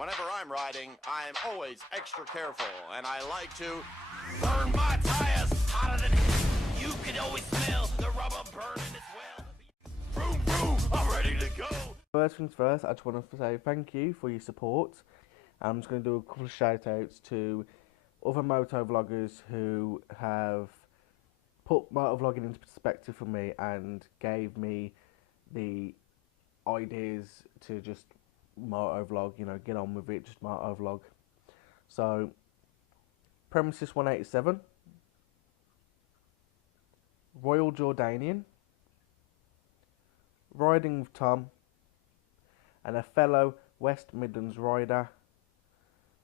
Whenever I'm riding, I'm always extra careful, and I like to burn my tires hotter than you can always smell the rubber burning as well. Vroom, vroom, I'm ready to go. First things first, I just want to say thank you for your support. I'm just going to do a couple of shout outs to other moto vloggers who have put motovlogging into perspective for me and gave me the ideas to just motovlog, you know, get on with it, just motovlog. So, Premises 187, Royal Jordanian, Riding with Tom, and a fellow West Midlands rider,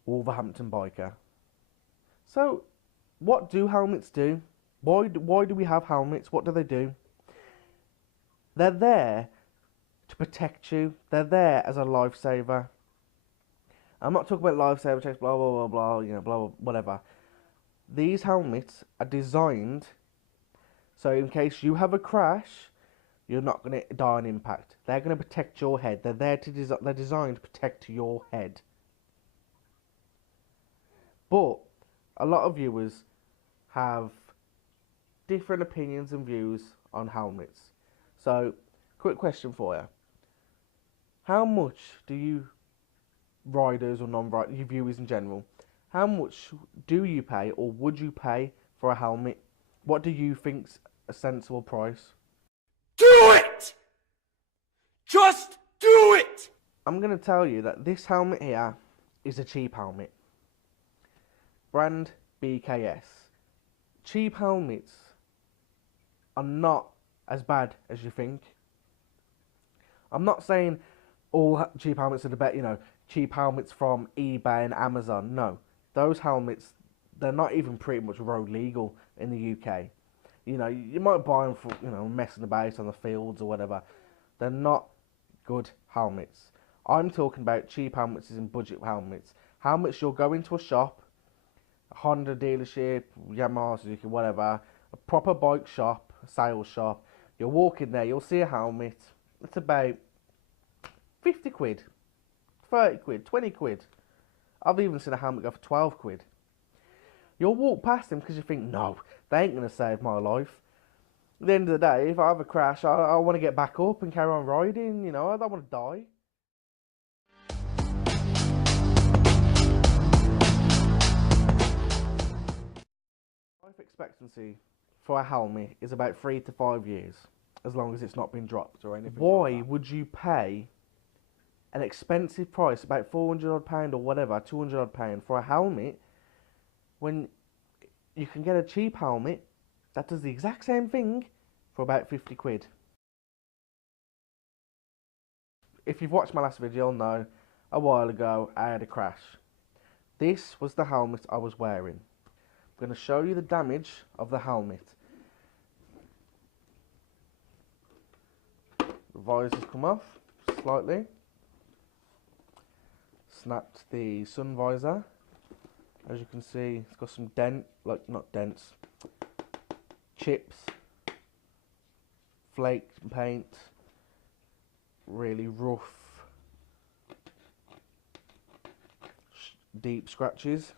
Wolverhampton biker. So, what do helmets do? Why do we have helmets? What do they do? They're there to protect you. They're there as a lifesaver. I'm not talking about lifesaver checks, blah blah blah blah, you know, blah blah whatever. These helmets are designed so in case you have a crash, you're not going to die on impact. They're going to protect your head. They're there to they're designed to protect your head. But a lot of viewers have different opinions and views on helmets. So, quick question for you. How much do you riders or non-riders, you viewers in general, how much do you pay or would you pay for a helmet? What do you think's a sensible price? Do it! Just do it! I'm going to tell you that this helmet here is a cheap helmet. Brand BKS. Cheap helmets are not as bad as you think. I'm not saying all cheap helmets are the best, you know, cheap helmets from eBay and Amazon. No, those helmets, they're not even pretty much road legal in the UK. You know, you might buy them for, you know, messing about on the fields or whatever. They're not good helmets. I'm talking about cheap helmets and budget helmets. Helmets you'll go into a shop, a Honda dealership, Yamaha, Suzuki, whatever, a proper bike shop, a sales shop. You'll walk in there, you'll see a helmet. It's about 50 quid, 30 quid, 20 quid. I've even seen a helmet go for 12 quid. You'll walk past them because you think, no, they ain't going to save my life. At the end of the day, if I have a crash, I want to get back up and carry on riding, you know, I don't want to die. Life expectancy for a helmet is about 3 to 5 years, as long as it's not been dropped or anything. Why would you pay an expensive price, about £400 or whatever, £200 for a helmet, when you can get a cheap helmet that does the exact same thing for about 50 quid? If you've watched my last video, you'll know a while ago I had a crash. This was the helmet I was wearing. I'm going to show you the damage of the helmet. The visor's come off slightly. Snapped the sun visor. As you can see, it's got some not dents, chips, flaked paint, really rough, deep scratches,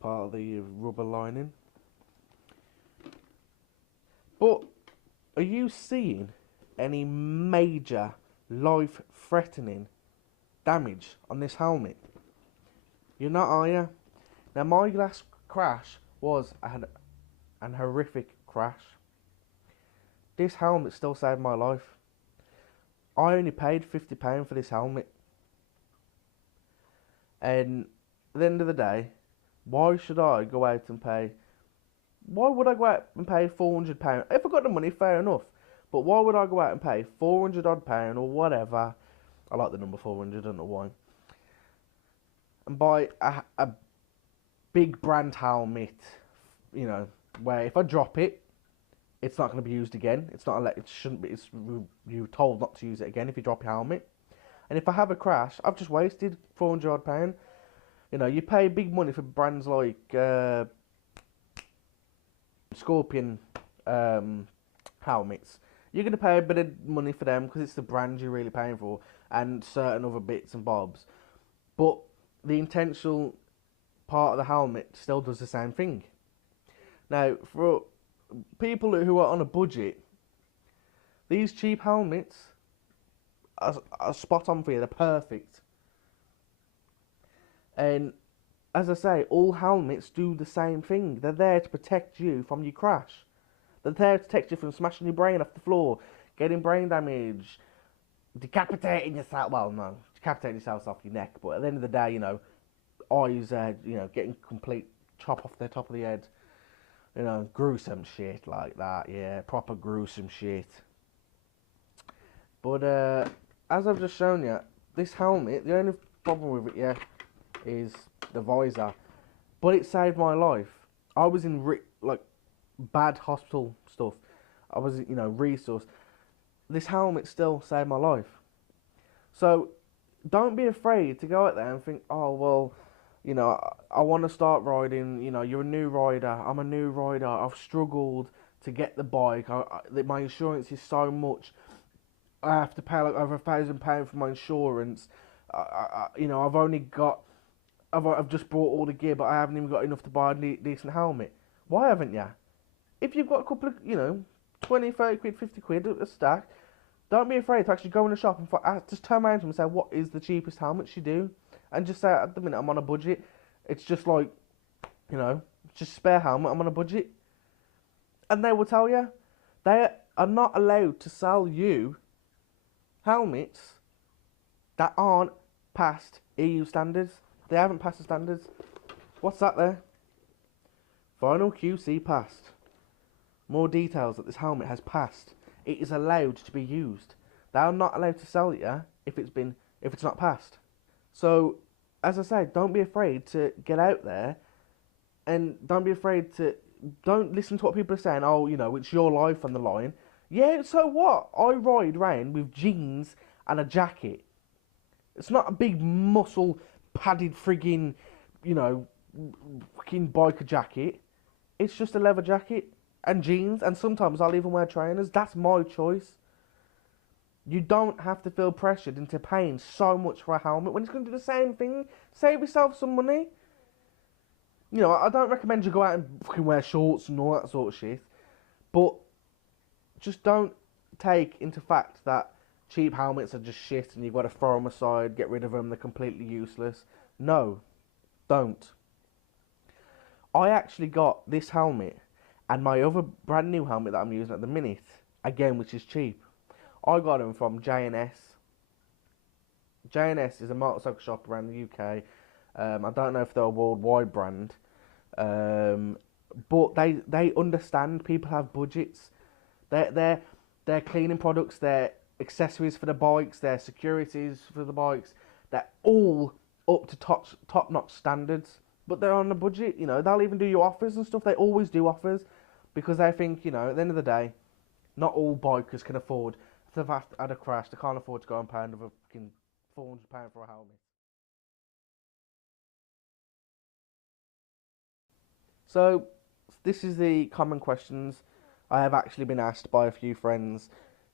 part of the rubber lining. But are you seeing any major life-threatening damage on this helmet? You're not, are you? Now, my last crash was an horrific crash. This helmet still saved my life. I only paid £50 for this helmet. And at the end of the day, why should I go out and pay? Why would I go out and pay £400? If I got the money, fair enough. But why would I go out and pay £400 odd or whatever? I like the number 400, I don't know why. And buy a big brand helmet, you know, where if I drop it, it's not going to be used again. It's not. It shouldn't be. You're told not to use it again if you drop your helmet. And if I have a crash, I've just wasted £400 odd. You know, you pay big money for brands like Scorpion helmets. You're going to pay a bit of money for them because it's the brand you're really paying for. and certain other bits and bobs. But the intentional part of the helmet still does the same thing. Now, for people who are on a budget, these cheap helmets are spot on for you. They're perfect. And as I say, all helmets do the same thing. They're there to protect you from your crash. They're there to protect you from smashing your brain off the floor, getting brain damage, decapitating yourself. Well, no, decapitating yourself off your neck. But at the end of the day, you know, eyes, getting complete chop off the top of the head. You know, gruesome shit like that. Yeah, proper gruesome shit. But as I've just shown you, this helmet, the only problem with it, yeah, is the visor. But it saved my life. I was in bad hospital stuff. I was, resource. This helmet still saved my life. So don't be afraid to go out there and think, oh well, I want to start riding. You're a new rider. I'm a new rider. I've struggled to get the bike. My insurance is so much. I have to pay like over £1,000 for my insurance. I've only got. I've just bought all the gear, but I haven't even got enough to buy a decent helmet. Why haven't you? If you've got a couple of, 20, 30 quid, 50 quid a stack, don't be afraid to actually go in the shop and just turn around to them and say, what is the cheapest helmet you do? And just say, at the minute, I'm on a budget. It's just like, just spare helmet, I'm on a budget. And they will tell you, they are not allowed to sell you helmets that aren't past EU standards. They haven't passed the standards. What's that there? Final QC passed. More details that this helmet has passed. It is allowed to be used. They are not allowed to sell it if it's not passed. So, as I say, don't be afraid to get out there, and don't listen to what people are saying. Oh, it's your life on the line. Yeah, so what? I ride around with jeans and a jacket. It's not a big muscle padded friggin', fucking biker jacket. It's just a leather jacket and jeans, and sometimes I'll even wear trainers. That's my choice. You don't have to feel pressured into paying so much for a helmet when it's going to do the same thing. Save yourself some money. I don't recommend you go out and fucking wear shorts and all that sort of shit, but just don't take into fact that cheap helmets are just shit and you've got to throw them aside, get rid of them, they're completely useless. No, don't. I actually got this helmet and my other brand new helmet that I'm using at the minute, again, which is cheap. I got them from J&S. J&S is a motorcycle shop around the UK. I don't know if they're a worldwide brand, but they understand people have budgets. They're cleaning products, they're accessories for the bikes, they're securities for the bikes. They're all up to top-notch standards, but they're on a budget. They'll even do you offers and stuff. They always do offers because they think, at the end of the day, not all bikers can afford. If they've had a crash, they can't afford to go and pay another fucking £400 for a helmet. So, this is the common questions I have actually been asked by a few friends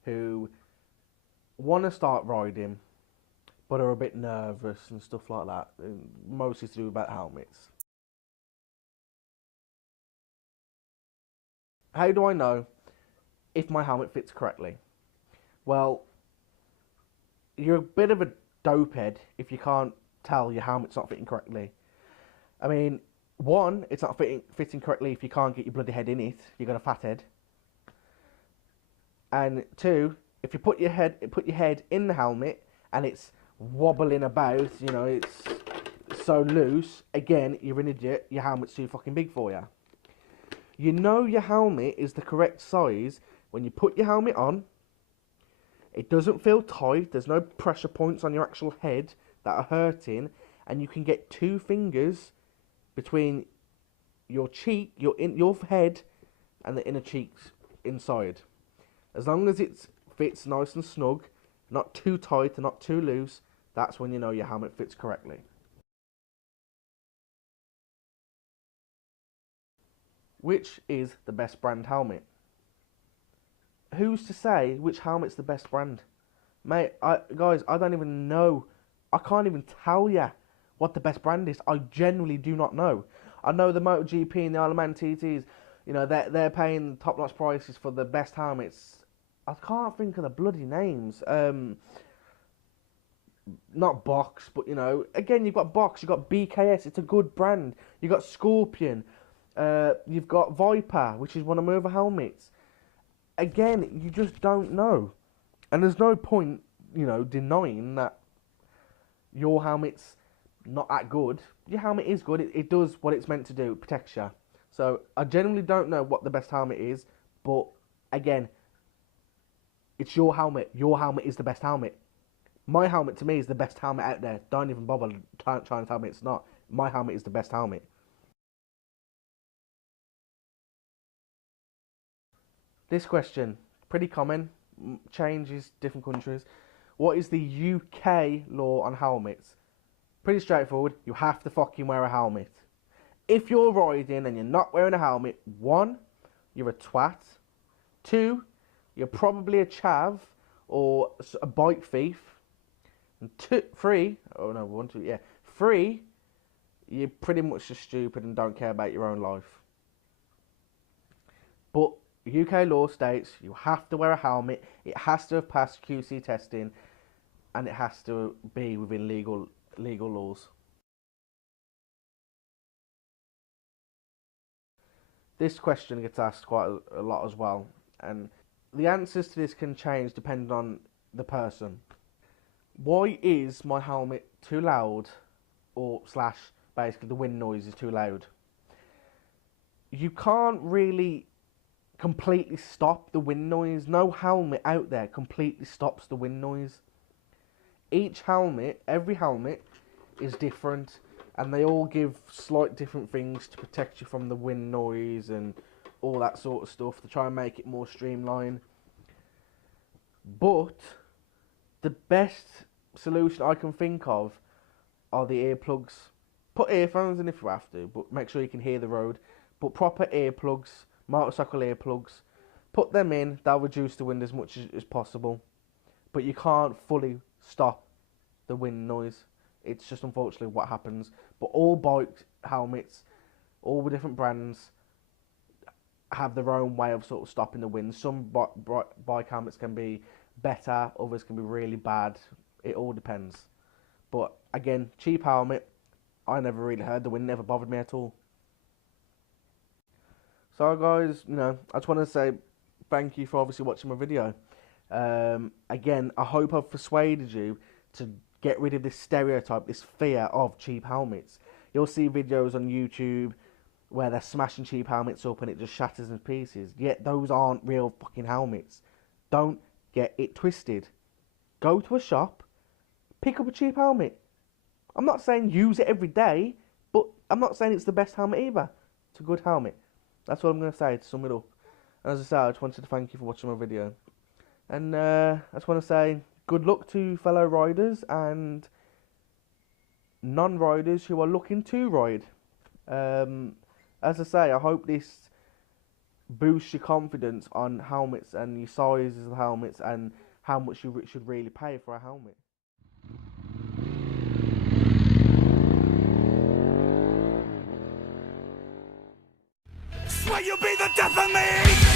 who want to start riding but are a bit nervous and stuff like that, mostly to do about helmets. How do I know if my helmet fits correctly? Well, you're a bit of a dopehead if you can't tell your helmet's not fitting correctly. I mean, one, it's not fitting correctly if you can't get your bloody head in it. You've got a fat head. And two, if you put your head in the helmet and it's wobbling about, it's so loose, again, you're an idiot. Your helmet's too fucking big for you. Your helmet is the correct size when you put your helmet on. It doesn't feel tight. There's no pressure points on your actual head that are hurting, and you can get 2 fingers between your cheek, your head, and the inner cheeks inside. As long as it fits nice and snug, not too tight and not too loose, that's when you know your helmet fits correctly. Which is the best brand helmet? Who's to say which helmet's the best brand? Mate, guys, I don't even know. I can't even tell you what the best brand is. I genuinely do not know. I know the MotoGP and the Isle of Man TTs, you know, they're paying top-notch prices for the best helmets. I can't think of the bloody names. Not Box, but you know, again, you've got Box, you've got BKS, it's a good brand. You've got Scorpion, you've got Viper, which is one of my other helmets. Again, you just don't know. And there's no point, you know, denying that your helmet's not that good. Your helmet is good, it does what it's meant to do, it protects you. So, I genuinely don't know what the best helmet is, but again, it's your helmet. Your helmet is the best helmet. My helmet to me is the best helmet out there. Don't even bother trying to tell me it's not. My helmet is the best helmet. This question, pretty common, changes different countries. What is the UK law on helmets? Pretty straightforward. You have to fucking wear a helmet. If you're riding and you're not wearing a helmet, 1, you're a twat. 2, you're probably a chav or a bike thief. And 3, oh no, 1, 2, yeah. 3, you're pretty much just stupid and don't care about your own life. But UK law states you have to wear a helmet, it has to have passed QC testing, and it has to be within legal laws. This question gets asked quite a lot as well, and the answers to this can change depending on the person. Why is my helmet too loud, or slash basically the wind noise is too loud? You can't really completely stop the wind noise. No helmet out there completely stops the wind noise. Each helmet, every helmet is different, and they all give slight different things to protect you from the wind noise and all that sort of stuff to try and make it more streamlined. But the best solution I can think of are the earplugs. Put earphones in if you have to, but make sure you can hear the road. But proper earplugs, motorcycle earplugs, put them in, they'll reduce the wind as much as possible. But you can't fully stop the wind noise. It's just unfortunately what happens. But all bike helmets, all the different brands, have their own way of sort of stopping the wind. Some bike helmets can be better, others can be really bad. It all depends. But again, cheap helmet, I never really heard the wind, never bothered me at all. So guys, you know, I just want to say thank you for obviously watching my video. Again, I hope I've persuaded you to get rid of this stereotype, this fear of cheap helmets. You'll see videos on YouTube where they're smashing cheap helmets up and it just shatters in pieces. Yet those aren't real fucking helmets. Don't get it twisted. Go to a shop, pick up a cheap helmet. I'm not saying use it every day, but I'm not saying it's the best helmet either. It's a good helmet. That's what I'm going to say to sum it up. And as I said, I just wanted to thank you for watching my video. And I just want to say good luck to fellow riders and non-riders who are looking to ride. As I say, I hope this boosts your confidence on helmets and your sizes of helmets and how much you should really pay for a helmet. Swear you'll be the death of me.